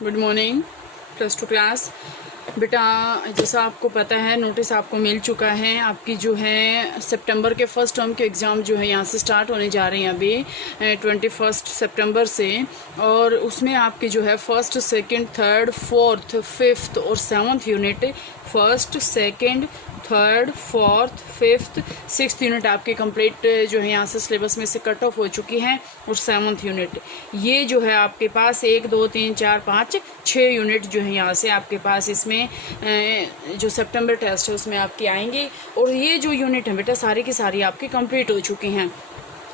Good morning +2 class. बेटा जैसा आपको पता है नोटिस आपको मिल चुका है। आपकी जो है सितंबर के फर्स्ट टर्म के एग्ज़ाम जो है यहाँ से स्टार्ट होने जा रहे हैं अभी 21 सितंबर से। और उसमें आपके जो है first, second, third, fourth, fifth और 7th unit, first, second, third, fourth, fifth, 6th unit आपकी कंप्लीट जो है यहाँ से सिलेबस में से कट ऑफ हो चुकी हैं। और 7th यूनिट ये जो है आपके पास 1 2 3 4 5 6 यूनिट जो है यहाँ से आपके पास इसमें जो सितंबर टेस्ट है उसमें आपकी आएंगी। और ये जो यूनिट है बेटा सारी की सारी आपकी कंप्लीट हो चुकी हैं।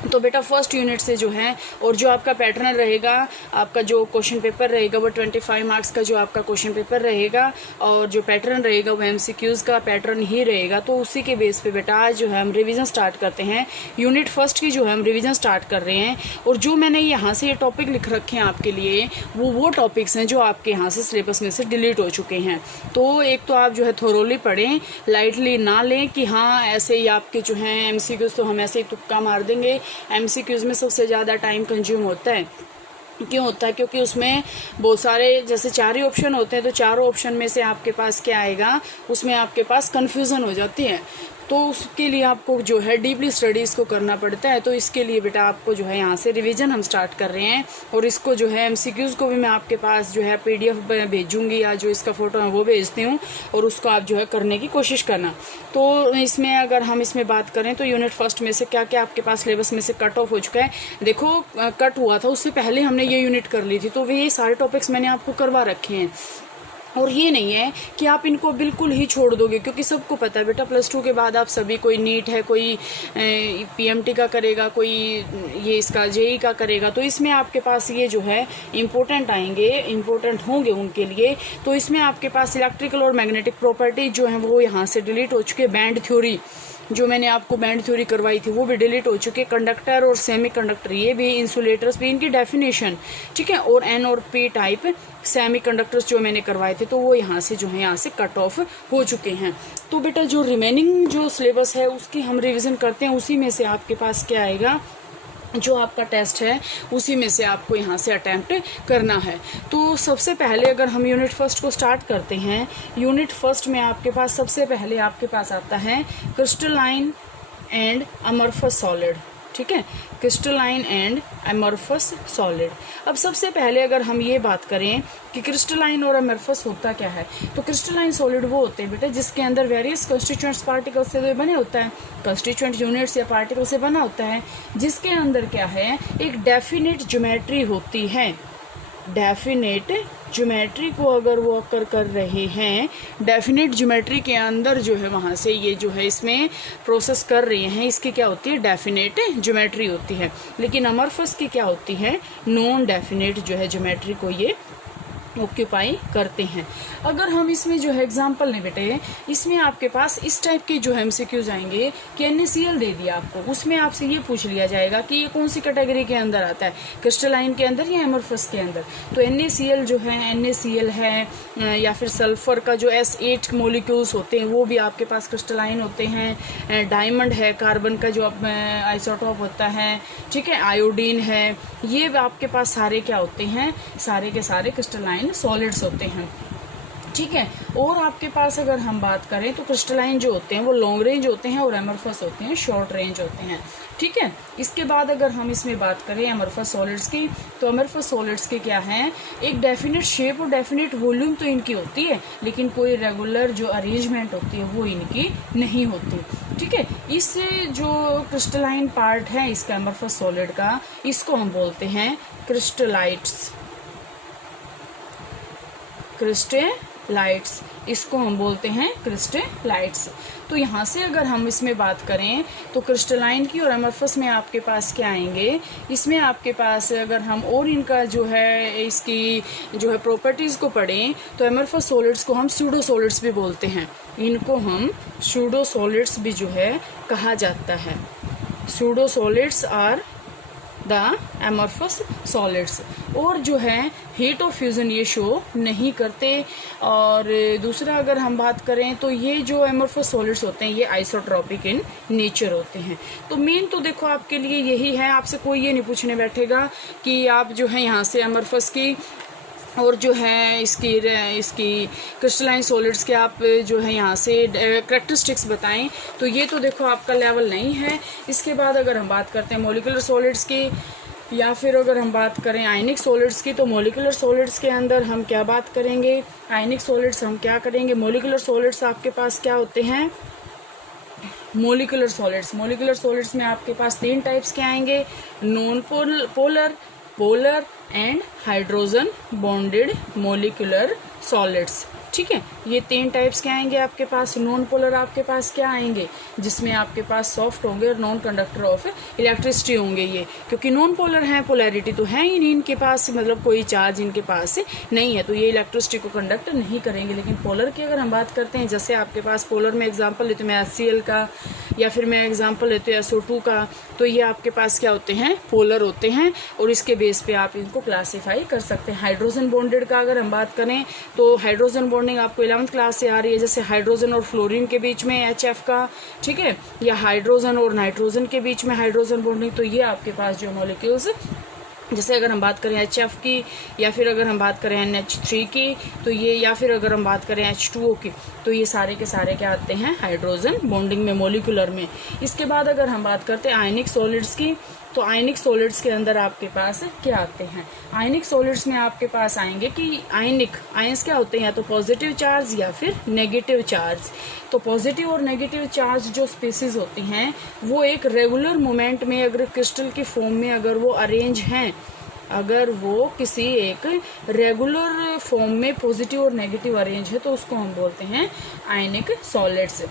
तो बेटा फर्स्ट यूनिट से जो है और जो आपका पैटर्न रहेगा, आपका जो क्वेश्चन पेपर रहेगा वो 25 मार्क्स का जो आपका क्वेश्चन पेपर रहेगा और जो पैटर्न रहेगा वो MCQs का पैटर्न ही रहेगा। तो उसी के बेस पे बेटा आज जो है हम रिवीजन स्टार्ट करते हैं। यूनिट फर्स्ट की जो है हम रिवीजन स्टार्ट कर रहे हैं। और जो मैंने यहाँ से ये टॉपिक लिख रखे हैं आपके लिए वो टॉपिक्स हैं जो आपके यहाँ से सिलेबस में से डिलीट हो चुके हैं। तो एक तो आप जो है थोरोली पढ़ें, लाइटली ना लें कि हाँ ऐसे ही आपके जो हैं MCQs तो हम ऐसे ही तुक्का मार देंगे। MCQs में सबसे ज़्यादा टाइम कंज्यूम होता है। क्यों होता है? क्योंकि उसमें बहुत सारे जैसे 4 ही ऑप्शन होते हैं, तो चारों ऑप्शन में से आपके पास क्या आएगा, उसमें आपके पास कन्फ्यूज़न हो जाती है। तो उसके लिए आपको जो है डीपली स्टडीज़ को करना पड़ता है। तो इसके लिए बेटा आपको जो है यहाँ से रिवीजन हम स्टार्ट कर रहे हैं। और इसको जो है MCQs को भी मैं आपके पास जो है PDF भेजूंगी या जो इसका फ़ोटो है वो भेजती हूँ और उसको आप जो है करने की कोशिश करना। तो इसमें अगर हम इसमें बात करें तो यूनिट फर्स्ट में से क्या क्या आपके पास सिलेबस में से कट ऑफ हो चुका है। देखो कट हुआ था उससे पहले हमने ये यूनिट कर ली थी, तो ये सारे टॉपिक्स मैंने आपको करवा रखे हैं। और ये नहीं है कि आप इनको बिल्कुल ही छोड़ दोगे, क्योंकि सबको पता है बेटा +2 के बाद आप सभी, कोई नीट है, कोई PMT का करेगा, कोई ये इसका JEE का करेगा। तो इसमें आपके पास ये जो है इम्पोर्टेंट आएंगे, इम्पोर्टेंट होंगे उनके लिए। तो इसमें आपके पास इलेक्ट्रिकल और मैग्नेटिक प्रॉपर्टी जो है वो यहाँ से डिलीट हो चुके। बैंड थ्योरी जो मैंने आपको बैंड थ्योरी करवाई थी वो भी डिलीट हो चुके। कंडक्टर और सेमी कंडक्टर ये भी, इंसुलेटर्स भी, इनकी डेफिनेशन ठीक है। और N और P टाइप सेमी कंडक्टर्स जो मैंने करवाए थे तो वो यहाँ से जो है यहाँ से कट ऑफ हो चुके हैं। तो बेटा जो रिमेनिंग जो सिलेबस है उसकी हम रिविज़न करते हैं। उसी में से आपके पास क्या आएगा, जो आपका टेस्ट है उसी में से आपको यहाँ से अटैम्प्ट करना है। तो सबसे पहले अगर हम यूनिट फर्स्ट को स्टार्ट करते हैं, यूनिट फर्स्ट में आपके पास सबसे पहले आपके पास आता है क्रिस्टलाइन एंड अमorphous सॉलिड। ठीक है, क्रिस्टलाइन एंड अमorphous सॉलिड। अब सबसे पहले अगर हम ये बात करें कि क्रिस्टलाइन और अमorphous होता क्या है, तो क्रिस्टलाइन सॉलिड वो होते हैं बेटा जिसके अंदर वेरियस कंस्टिट्यूएंट्स पार्टिकल्स से बने होता है, कंस्टिट्यूएंट यूनिट्स या पार्टिकल से बना होता है, जिसके अंदर क्या है, एक डेफिनेट ज्योमेट्री होती है। डेफिनेट ज्योमेट्री को अगर वो कर रहे हैं, डेफिनेट ज्योमेट्री के अंदर जो है वहाँ से ये जो है इसमें प्रोसेस कर रहे हैं, इसकी क्या होती है, डेफिनेट ज्योमेट्री होती है। लेकिन अमorphous की क्या होती है, नॉन डेफिनेट जो है ज्योमेट्री को ये ऑक्यूपाई करते हैं। अगर हम इसमें जो है एग्जांपल लें बेटे, इसमें आपके पास इस टाइप के जो है MCQs आएंगे कि NaCl दे दिया आपको, उसमें आपसे ये पूछ लिया जाएगा कि ये कौन सी कैटेगरी के अंदर आता है, क्रिस्टलाइन के अंदर या अमorphous के अंदर। तो NaCl जो है, NaCl है या फिर सल्फर का जो S8 मोलिक्यूल्स होते हैं वो भी आपके पास क्रिस्टलाइन होते हैं। डायमंड है, कार्बन का जो आइसोटोप होता है, ठीक है, आयोडीन है, ये आपके पास सारे क्या होते हैं, सारे के सारे क्रिस्टलाइन सॉलिड्स होते हैं। ठीक है। और आपके पास अगर हम बात करें तो क्रिस्टलाइन जो होते हैं वो लॉन्ग रेंज होते हैं और अमorphous होते हैं शॉर्ट रेंज होते हैं। ठीक है। इसके बाद अगर हम इसमें बात करें अमorphous सॉलिड्स की, तो अमorphous सॉलिड्स के क्या हैं, एक डेफिनेट शेप और डेफिनेट वॉल्यूम तो इनकी होती है, लेकिन कोई रेगुलर जो अरेंजमेंट होती है वो इनकी नहीं होती। ठीक है। इस जो क्रिस्टलाइन पार्ट है इसका अमorphous सॉलिड का, इसको हम बोलते हैं क्रिस्टलाइट्स। क्रिस्टलाइट्स, इसको हम बोलते हैं क्रिस्टलाइट्स। तो यहाँ से अगर हम इसमें बात करें तो क्रिस्टलाइन की और अमorphous में आपके पास क्या आएंगे, इसमें आपके पास अगर हम और इनका जो है इसकी जो है प्रॉपर्टीज़ को पढ़ें तो अमorphous सॉलिड्स को हम स्यूडो सॉलिड्स भी बोलते हैं। इनको हम स्यूडो सॉलिड्स भी जो है कहा जाता है। Pseudo solids are the amorphous solids. और जो है हीट ऑफ फ्यूज़न ये शो नहीं करते। और दूसरा अगर हम बात करें तो ये जो अमorphous सॉलिड्स होते हैं ये आइसोट्रॉपिक इन नेचर होते हैं। तो मेन तो देखो आपके लिए यही है, आपसे कोई ये नहीं पूछने बैठेगा कि आप जो है यहाँ से अमorphous की और जो है इसकी क्रिस्टलाइन सॉलिड्स के आप जो है यहाँ से करैक्टरिस्टिक्स बताएं, तो ये तो देखो आपका लेवल नहीं है। इसके बाद अगर हम बात करते हैं मॉलिक्यूलर सॉलिड्स की, या फिर अगर हम बात करें आयनिक सॉलिड्स की, तो मॉलिक्यूलर सॉलिड्स के अंदर हम क्या बात करेंगे, आयनिक सॉलिड्स हम क्या करेंगे। मॉलिक्यूलर सॉलिड्स आपके पास क्या होते हैं, मॉलिक्यूलर सॉलिड्स में आपके पास 3 टाइप्स के आएंगे, non polar, polar and hydrogen bonded molecular solids. ठीक है, ये 3 टाइप्स के आएंगे आपके पास। नॉन पोलर आपके पास क्या आएंगे, जिसमें आपके पास सॉफ्ट होंगे और नॉन कंडक्टर ऑफ इलेक्ट्रिसिटी होंगे ये, क्योंकि नॉन पोलर हैं, पोलैरिटी तो है ही नहीं इनके पास, मतलब कोई चार्ज इनके पास नहीं है, तो ये इलेक्ट्रिसिटी को कंडक्ट नहीं करेंगे। लेकिन पोलर की अगर हम बात करते हैं, जैसे आपके पास पोलर में एग्जाम्पल लेते हैं मैं HCl का, या फिर मैं एग्जाम्पल लेते हैं SO2 का, तो ये आपके पास क्या होते हैं, पोलर होते हैं, और इसके बेस पे आप इनको क्लासीफाई कर सकते हैं। हाइड्रोजन बॉन्डेड का अगर हम बात करें, तो हाइड्रोजन बॉन्डिंग आपको 11th क्लास से आ रही है, जैसे हाइड्रोजन और फ्लोरीन के बीच में HF का, ठीक है, या हाइड्रोजन और नाइट्रोजन के बीच में हाइड्रोजन बॉन्डिंग। तो ये आपके पास जो मॉलिक्यूल्स, जैसे अगर हम बात करें HF की, या फिर अगर हम बात करें NH3 की, तो ये, या फिर अगर हम बात करें H2O की, तो ये सारे के सारे क्या आते हैं, हाइड्रोजन बॉन्डिंग में, मॉलिक्यूलर में। इसके बाद अगर हम बात करते हैं आयनिक सॉलिड्स की, तो आयनिक सॉलिड्स के अंदर आपके पास क्या आते हैं, आयनिक सॉलिड्स में आपके पास आएंगे कि आयंस क्या होते हैं, या तो पॉजिटिव चार्ज या फिर नेगेटिव चार्ज। तो पॉजिटिव और नेगेटिव चार्ज जो स्पीसीज होती हैं, वो एक रेगुलर मोमेंट में अगर क्रिस्टल की फॉर्म में अगर वो अरेंज हैं, अगर वो किसी एक रेगुलर फॉर्म में पॉजिटिव और नेगेटिव अरेंज है, तो उसको हम बोलते हैं आयनिक सॉलिड्स।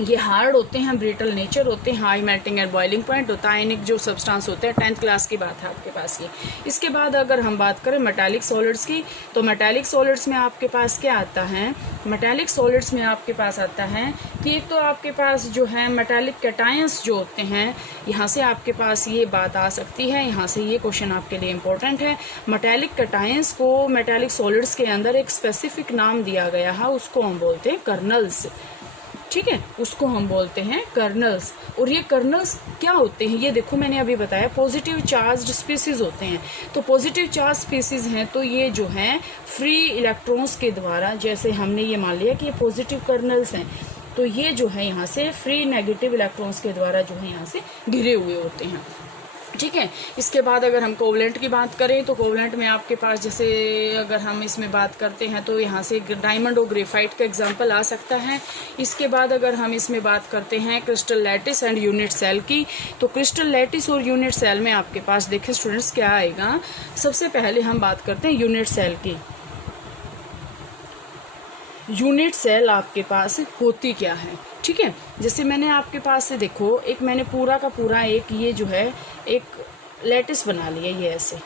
ये हार्ड होते हैं, ब्रिटल नेचर होते हैं, high melting and boiling point होता है। आयनिक जो सब्सटेंस होते हैं, 10th क्लास की बात है आपके पास ये। इसके बाद अगर हम बात करें मेटालिक सॉलिड्स की, तो मेटालिक सॉलिड्स में आपके पास क्या आता है, मेटालिक सॉलिड्स में आपके पास आता है कि एक तो आपके पास जो है मेटालिक कैटायंस जो होते हैं, यहाँ से आपके पास ये बात आ सकती है, यहाँ से ये क्वेश्चन आपके लिए इंपॉर्टेंट है। मेटालिक कैटायंस को मेटालिक सॉलिड्स के अंदर एक स्पेसिफिक नाम दिया गया है, उसको हम बोलते हैं कर्नल्स। ठीक है, उसको हम बोलते हैं कर्नल्स। और ये कर्नल्स क्या होते हैं, ये देखो मैंने अभी बताया पॉजिटिव चार्ज्ड स्पीसीज होते हैं। तो पॉजिटिव चार्ज स्पीसीज हैं, तो ये जो हैं फ्री इलेक्ट्रॉन्स के द्वारा, जैसे हमने ये मान लिया कि ये पॉजिटिव कर्नल्स हैं, तो ये जो है यहाँ से फ्री नेगेटिव इलेक्ट्रॉन्स के द्वारा जो है यहाँ से घिरे हुए होते हैं। ठीक है, इसके बाद अगर हम कोवलेंट की बात करें, तो कोवलेंट में आपके पास, जैसे अगर हम इसमें बात करते हैं, तो यहाँ से डायमंड और ग्रेफाइट का एग्जांपल आ सकता है। इसके बाद अगर हम इसमें बात करते हैं crystal lattice and unit cell की, तो क्रिस्टल लैटिस और यूनिट सेल में आपके पास देखें स्टूडेंट्स क्या आएगा। सबसे पहले हम बात करते हैं यूनिट सेल की। यूनिट सेल आपके पास होती क्या है, ठीक है, जैसे मैंने आपके पास से देखो, एक मैंने पूरा का पूरा एक ये जो है एक लैटिस बना लिया, ये ऐसे,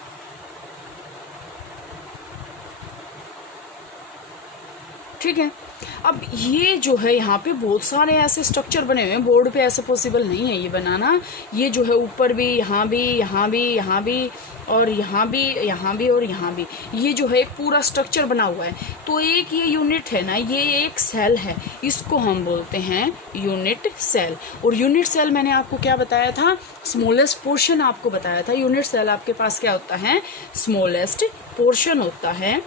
ठीक है। अब ये जो है यहाँ पे बहुत सारे ऐसे स्ट्रक्चर बने हुए हैं, बोर्ड पे ऐसे पॉसिबल नहीं है ये बनाना। ये जो है ऊपर भी, यहाँ भी, यहाँ भी, यहाँ भी, और यहाँ भी, यहाँ भी, और यहाँ भी, ये जो है एक पूरा स्ट्रक्चर बना हुआ है। तो एक ये यूनिट है ना, ये एक सेल है, इसको हम बोलते हैं यूनिट सेल। और यूनिट सेल मैंने आपको क्या बताया था, स्मॉलेस्ट पोर्शन आपको बताया था। यूनिट सेल आपके पास क्या होता है, स्मॉलेस्ट पोर्शन होता है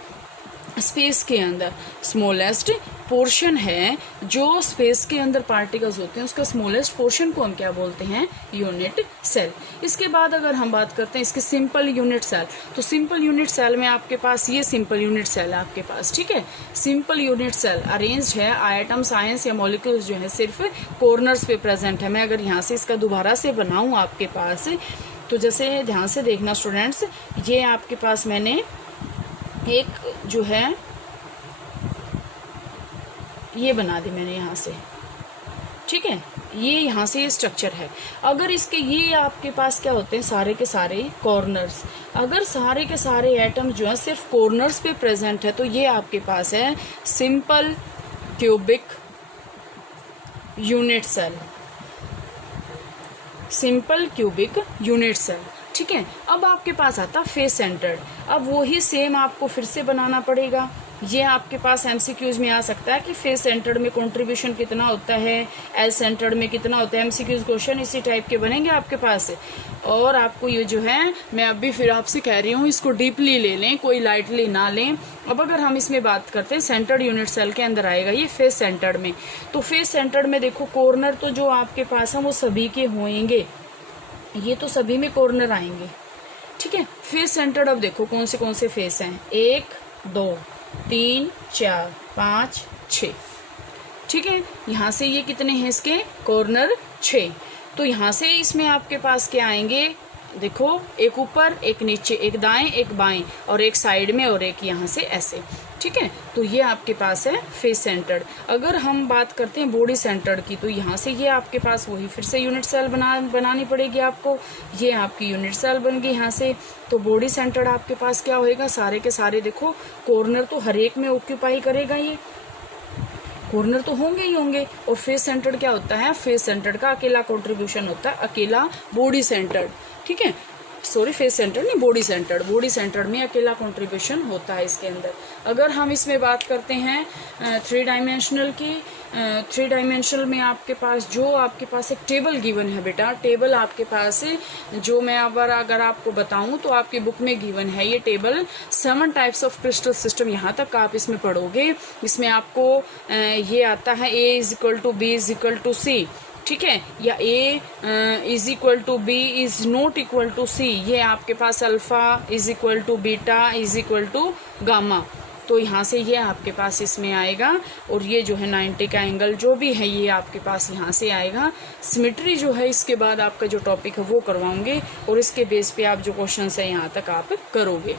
स्पेस के अंदर। स्मॉलेस्ट पोर्शन है जो स्पेस के अंदर पार्टिकल्स होते हैं, उसका स्मॉलेस्ट पोर्शन को हम क्या बोलते हैं, यूनिट सेल। इसके बाद अगर हम बात करते हैं इसके सिंपल यूनिट सेल, तो सिंपल यूनिट सेल में आपके पास ये सिंपल यूनिट सेल है आपके पास, ठीक है। सिंपल यूनिट सेल अरेंज्ड है, आइटम्स आयंस या मॉलिक्यूल्स जो है सिर्फ कॉर्नर्स पे प्रेजेंट है। मैं अगर यहाँ से इसका दोबारा से बनाऊँ आपके पास, तो जैसे ध्यान से देखना स्टूडेंट्स, ये आपके पास मैंने एक जो है ये बना दी मैंने यहाँ से, ठीक है, ये यहाँ से ये स्ट्रक्चर है। अगर इसके ये आपके पास क्या होते हैं, सारे के सारे कॉर्नर्स, अगर सारे के सारे एटम जो है सिर्फ कॉर्नर्स पे प्रेजेंट है, तो ये आपके पास है simple cubic unit cell. Simple cubic unit cell, ठीक है। अब आपके पास आता फेस सेंटर्ड। अब वही सेम आपको फिर से बनाना पड़ेगा। ये आपके पास एमसीक्यूज में आ सकता है कि फेस सेंटर्ड में कंट्रीब्यूशन कितना होता है, एल सेंटर्ड में कितना होता है। एमसीक्यूज क्वेश्चन इसी टाइप के बनेंगे आपके पास। और आपको ये जो है, मैं अभी फिर आपसे कह रही हूँ, इसको डीपली ले लें, कोई लाइटली ना लें। अब अगर हम इसमें बात करते हैं, सेंटर्ड यूनिट सेल के अंदर आएगा ये फेस सेंटर्ड में। तो फेस सेंटर्ड में देखो कॉर्नर तो जो आपके पास है वो सभी के होंगे, ये तो सभी में कॉर्नर आएंगे, ठीक है। फेस सेंटर्ड अब देखो कौन से फेस हैं, 1 2 3 4 5 6, ठीक है। यहाँ से ये कितने हैं इसके कॉर्नर, 6। तो यहाँ से इसमें आपके पास क्या आएंगे, देखो एक ऊपर एक नीचे, एक दाएं एक बाएं, और एक साइड में और एक यहाँ से ऐसे, ठीक है। तो ये आपके पास है फेस सेंटर्ड। अगर हम बात करते हैं बॉडी सेंटर्ड की, तो यहाँ से ये आपके पास वही फिर से यूनिट सेल बनानी पड़ेगी आपको। ये आपकी यूनिट सेल बन गई यहाँ से। तो बॉडी सेंटर्ड आपके पास क्या होएगा, सारे के सारे देखो कॉर्नर तो हर एक में ऑक्यूपाई करेगा, ये कॉर्नर तो होंगे ही होंगे। और फेस सेंटर्ड क्या होता है, फेस सेंटर्ड का अकेला कंट्रीब्यूशन होता है, अकेला बॉडी सेंटर्ड, ठीक है। सॉरी, फेस सेंटर्ड नहीं, बॉडी सेंटर्ड। बॉडी सेंटर्ड में अकेला कंट्रीब्यूशन होता है इसके अंदर। अगर हम इसमें बात करते हैं 3 डायमेंशनल की, 3 डायमेंशनल में आपके पास जो आपके पास एक टेबल गिवन है बेटा, टेबल आपके पास है जो मैं अगर आपको बताऊं तो आपकी बुक में गिवन है ये table. 7 types of crystal system, यहाँ तक आप इसमें पढ़ोगे। इसमें आपको ये आता है A=B=C, ठीक है, या A=B is not equal to C। ये आपके पास अल्फा =बीटा गामा। तो यहाँ से ये आपके पास इसमें आएगा। और ये जो है 90 का एंगल जो भी है ये आपके पास यहाँ से आएगा। सिमेट्री जो है इसके बाद आपका जो टॉपिक है वो करवाऊंगे, और इसके बेस पे आप जो क्वेश्चन है यहाँ तक आप करोगे।